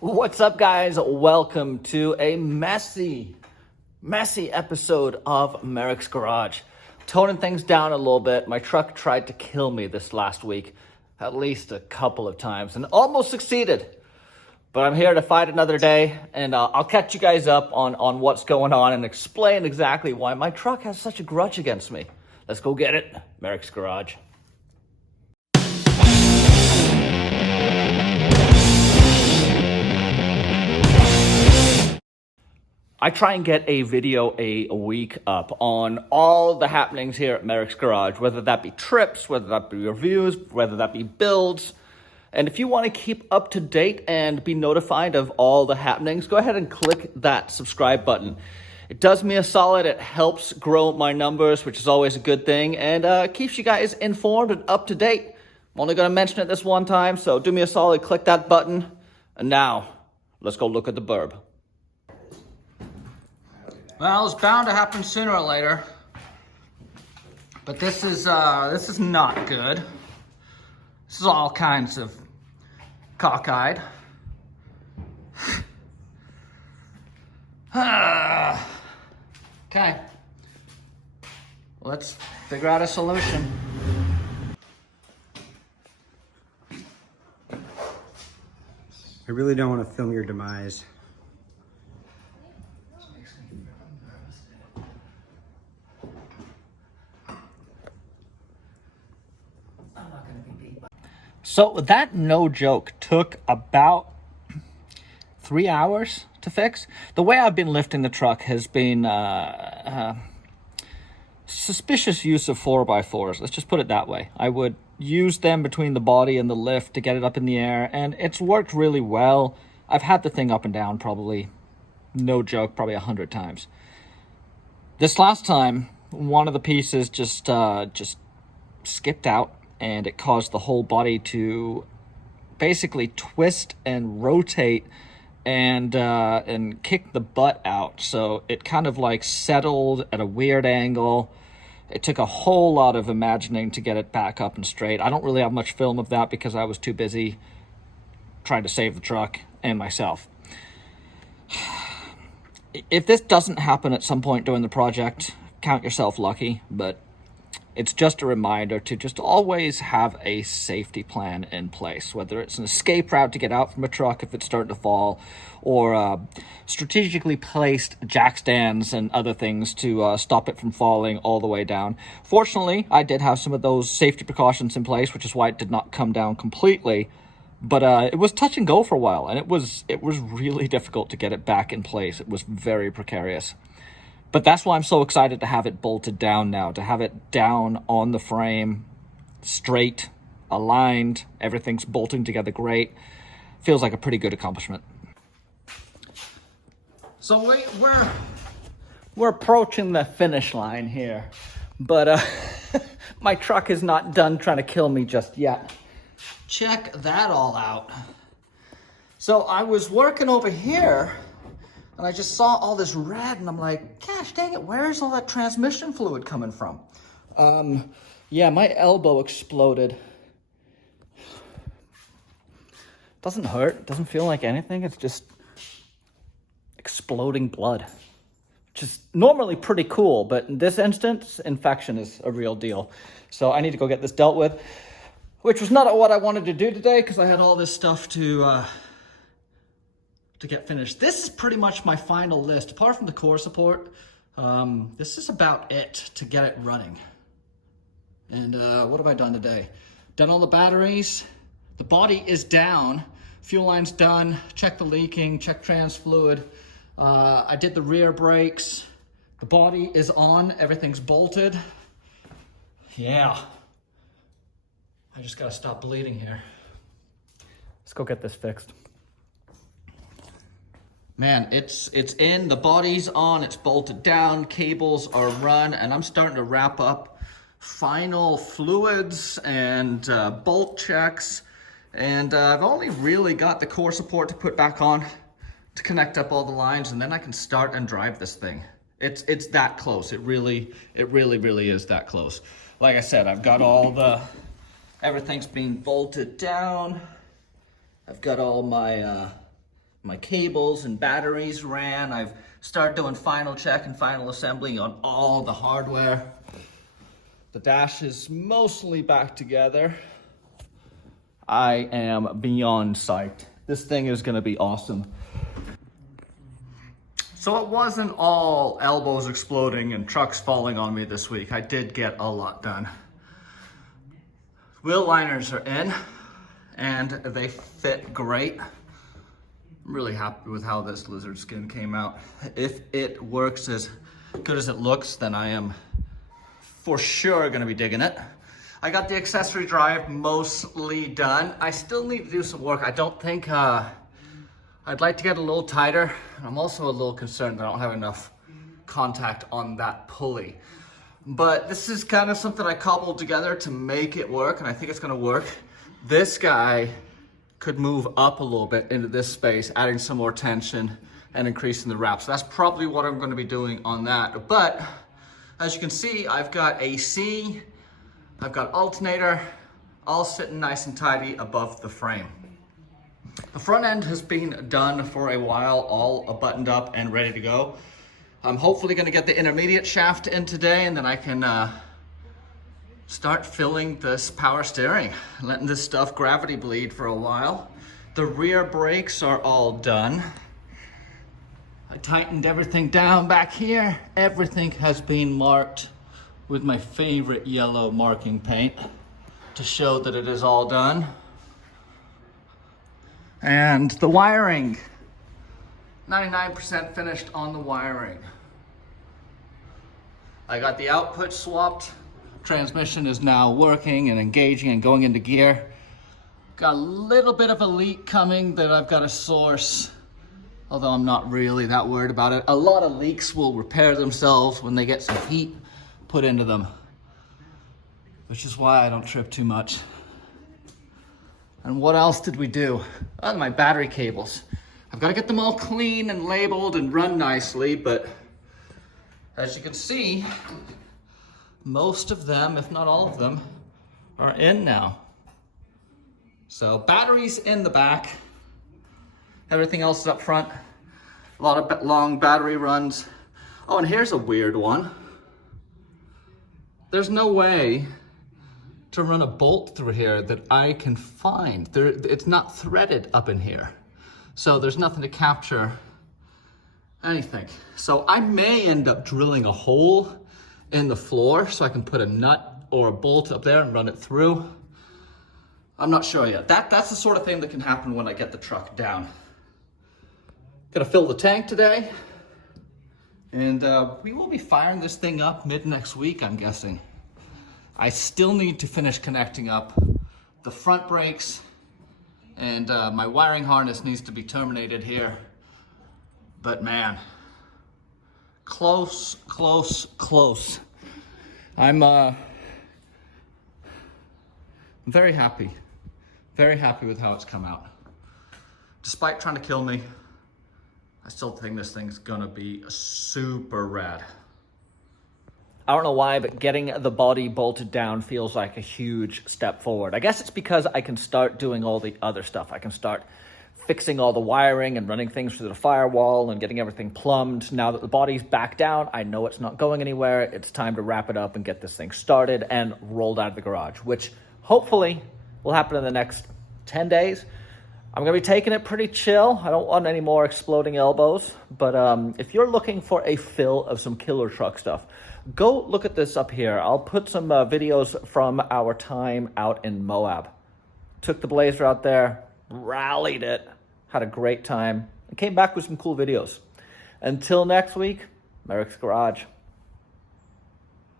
What's up, guys? Welcome to a messy episode of Merricks Garage. Toning things down a little bit. My truck tried to kill me this last week, at least a couple of times, and almost succeeded. But I'm here to fight another day, and I'll catch you guys up on what's going on and explain exactly why my truck has such a grudge against me. Let's go get it. Merricks Garage. I try and get a video a week up on all the happenings here at Merricks Garage, whether that be trips, whether that be reviews, whether that be builds. And if you want to keep up to date and be notified of all the happenings, go ahead and click that subscribe button. It does me a solid. It helps grow my numbers, which is always a good thing, and keeps you guys informed and up to date. I'm only going to mention it this one time, so do me a solid, click that button. And now, let's go look at the Burb. Well, it's bound to happen sooner or later, but this is not good. This is all kinds of cockeyed. Okay, let's figure out a solution. I really don't want to film your demise. So that, no joke, took about 3 hours to fix. The way I've been lifting the truck has been suspicious use of 4x4s. Let's just put it that way. I would use them between the body and the lift to get it up in the air, and it's worked really well. I've had the thing up and down probably, no joke, probably 100 times. This last time, one of the pieces just skipped out, and it caused the whole body to basically twist and rotate and kick the butt out. So it kind of like settled at a weird angle. It took a whole lot of imagining to get it back up and straight. I don't really have much film of that because I was too busy trying to save the truck and myself. If this doesn't happen at some point during the project, count yourself lucky, but it's just a reminder to just always have a safety plan in place, whether it's an escape route to get out from a truck if it's starting to fall, or strategically placed jack stands and other things to stop it from falling all the way down. Fortunately, I did have some of those safety precautions in place, which is why it did not come down completely. But it was touch and go for a while, and it was really difficult to get it back in place. It was very precarious. But that's why I'm so excited to have it bolted down now, to have it down on the frame, straight, aligned, everything's bolting together great. Feels like a pretty good accomplishment. So we're approaching the finish line here, but my truck is not done trying to kill me just yet. Check that all out. So I was working over here, and I just saw all this red, and I'm like, gosh dang it, where's all that transmission fluid coming from? Yeah, my elbow exploded. Doesn't hurt, doesn't feel like anything. It's just exploding blood. Which is normally pretty cool, but in this instance, infection is a real deal. So I need to go get this dealt with, which was not what I wanted to do today because I had all this stuff to get finished. This is pretty much my final list. Apart from the core support, this is about it to get it running. And what have I done today? Done all the batteries. The body is down. Fuel line's done. Check the leaking, check trans fluid. I did the rear brakes. The body is on, everything's bolted. Yeah. I just gotta stop bleeding here. Let's go get this fixed. Man, it's in, the body's on, it's bolted down, cables are run, and I'm starting to wrap up final fluids and bolt checks. And I've only really got the core support to put back on to connect up all the lines, and then I can start and drive this thing. It's that close. It really is that close. Like I said, I've got everything's being bolted down. I've got all my my cables and batteries ran. I've started doing final check and final assembly on all the hardware. The dash is mostly back together. I am beyond psyched. This thing is gonna be awesome. So it wasn't all elbows exploding and trucks falling on me this week. I did get a lot done. Wheel liners are in and they fit great. I'm really happy with how this lizard skin came out. If it works as good as it looks, then I am for sure gonna be digging it. I got the accessory drive mostly done. I still need to do some work. I don't think, I'd like to get a little tighter. I'm also a little concerned that I don't have enough contact on that pulley. But this is kind of something I cobbled together to make it work, and I think it's gonna work. This guy could move up a little bit into this space, adding some more tension and increasing the wrap. So that's probably what I'm gonna be doing on that. But as you can see, I've got AC, I've got alternator, all sitting nice and tidy above the frame. The front end has been done for a while, all buttoned up and ready to go. I'm hopefully gonna get the intermediate shaft in today, and then I can start filling this power steering, letting this stuff gravity bleed for a while. The rear brakes are all done. I tightened everything down back here. Everything has been marked with my favorite yellow marking paint to show that it is all done. And the wiring, 99% finished on the wiring. I got the output swapped. Transmission is now working and engaging and going into gear. Got a little bit of a leak coming that I've got to source, although I'm not really that worried about it. A lot of leaks will repair themselves when they get some heat put into them, which is why I don't trip too much. And what else did we do? Oh, my battery cables. I've got to get them all clean and labeled and run nicely, but as you can see, most of them, if not all of them, are in now. So batteries in the back, everything else is up front. A lot of long battery runs. Oh, and here's a weird one. There's no way to run a bolt through here that I can find. It's not threaded up in here. So there's nothing to capture anything. So I may end up drilling a hole in the floor so I can put a nut or a bolt up there and run it through. I'm not sure yet. That's the sort of thing that can happen when I get the truck down. Gonna fill the tank today. And we will be firing this thing up mid next week, I'm guessing. I still need to finish connecting up the front brakes, and my wiring harness needs to be terminated here. But man, close, close, close. I'm very happy with how it's come out. Despite trying to kill me, I still think this thing's gonna be super rad. I don't know why, but getting the body bolted down feels like a huge step forward. I guess it's because I can start doing all the other stuff. I can start fixing all the wiring and running things through the firewall and getting everything plumbed. Now that the body's back down, I know it's not going anywhere. It's time to wrap it up and get this thing started and rolled out of the garage, which hopefully will happen in the next 10 days. I'm gonna be taking it pretty chill. I don't want any more exploding elbows, but if you're looking for a fill of some killer truck stuff, go look at this up here. I'll put some videos from our time out in Moab. Took the Blazer out there, rallied it, had a great time, and came back with some cool videos. Until next week, Merricks Garage.